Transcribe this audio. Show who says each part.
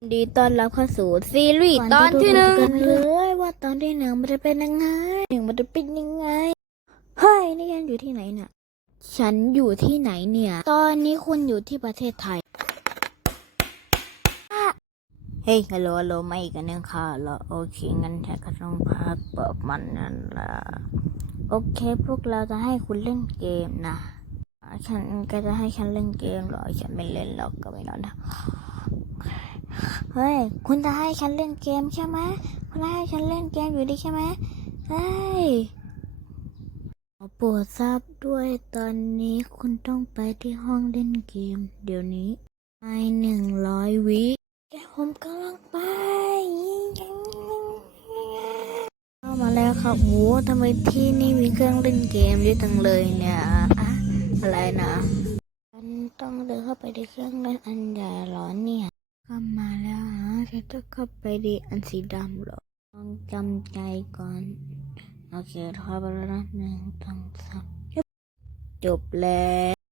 Speaker 1: ยินดีต้อนรับเข้าสู่ซีรีส์ตอนที่หนึ่งกันเลยว่าตอนที่หนึ่งมันจะเป็นยังไงหนึ่งมันจะเป็นยังไงเฮ้ยนี่ยันอยู่ที่ไหนเนี่ยฉันอยู่ที่ไหนเนี่ย ตอนนี้คุณอยู่ที่ประเทศไทยอะเฮ้ยฮัลโหลฮัลโหลไม่กันนึงค่ะแล้วโอเคงั้นแท็กก็ต้องพักเปิดมันนั่นละโอเคพวกเราจะให้คุณเล่นเกมนะอะฉันก็จะให้ฉันเล่นเกมเหรอฉันไม่เล่นหรอกก็ไม่นอนนะเฮ้ย คุณจะให้ฉันเล่นเกมใช่ไหมคุณจะให้ฉันเล่นเกมอยู่ดีใช่ไหมเฮ้ยขอโปรดทราบด้วยตอนนี้คุณต้องไปที่ห้องเล่นเกม เดี๋ยวนี้ในหนึ่งร้อยวิแกผมกำลังไปเข้ามาแล้วครับโอ้ทำไมที่นี่มีเครื่องเล่นเกมเยอะจังเลยเนี่ยอะอะไรนะฉันต้องเดินเข้าไปในเครื่องเล่นอันใหญ่หรอเนี่ย เข้ามาแล้วฮะฉัน จะเข้าไปดีอันสีดำหรอต้องจำใจก่อน โอเคเข้าไปแล้วนะหนึ่งสองสามจบแล้ว